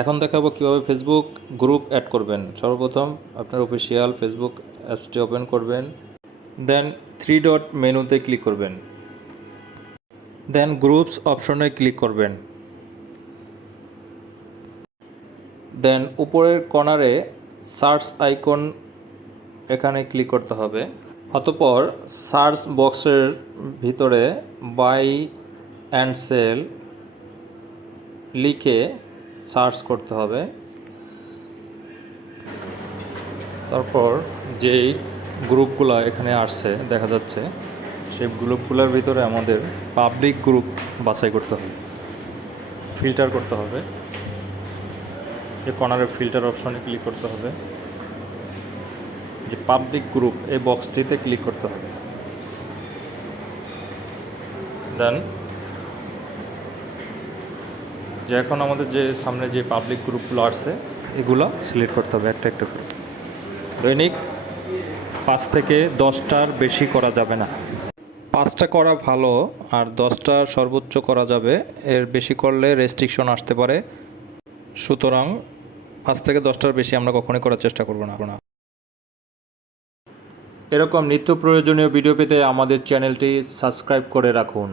এখন দেখাবো কীভাবে ফেসবুক গ্রুপ অ্যাড করবেন। সর্বপ্রথম আপনার অফিসিয়াল ফেসবুক অ্যাপসটি ওপেন করবেন, দেন 3 ডট মেনুতে ক্লিক করবেন, দেন গ্রুপস অপশনে ক্লিক করবেন, দেন উপরের কর্নারে সার্চ আইকন এখানে ক্লিক করতে হবে। অতঃপর সার্চ বক্সের ভিতরে বাই অ্যান্ড সেল লিখে সার্চ করতে হবে। তারপর যেই গ্রুপগুলো এখানে আসছে দেখা যাচ্ছে, সেই গ্রুপগুলোর ভিতরে আমাদের পাবলিক গ্রুপ বাছাই করতে হবে, ফিল্টার করতে হবে। এই কর্নারে ফিল্টার অপশনে ক্লিক করতে হবে, যে পাবলিক গ্রুপ এই বক্সটিতে ক্লিক করতে হবে। দেন যে এখন আমাদের যে সামনে যে পাবলিক গ্রুপগুলো আসছে এগুলো সিলেক্ট করতে হবে একটা একটা করে। দৈনিক 5 থেকে 10টার বেশি করা যাবে না। 5টা করা ভালো, আর 10টা সর্বোচ্চ করা যাবে। এর বেশি করলে রেস্ট্রিকশন আসতে পারে, সুতরাং 5 থেকে 10টার বেশি আমরা কখনোই করার চেষ্টা করব না। এরকম নিত্য প্রয়োজনীয় ভিডিও পেতে আমাদের চ্যানেলটি সাবস্ক্রাইব করে রাখুন।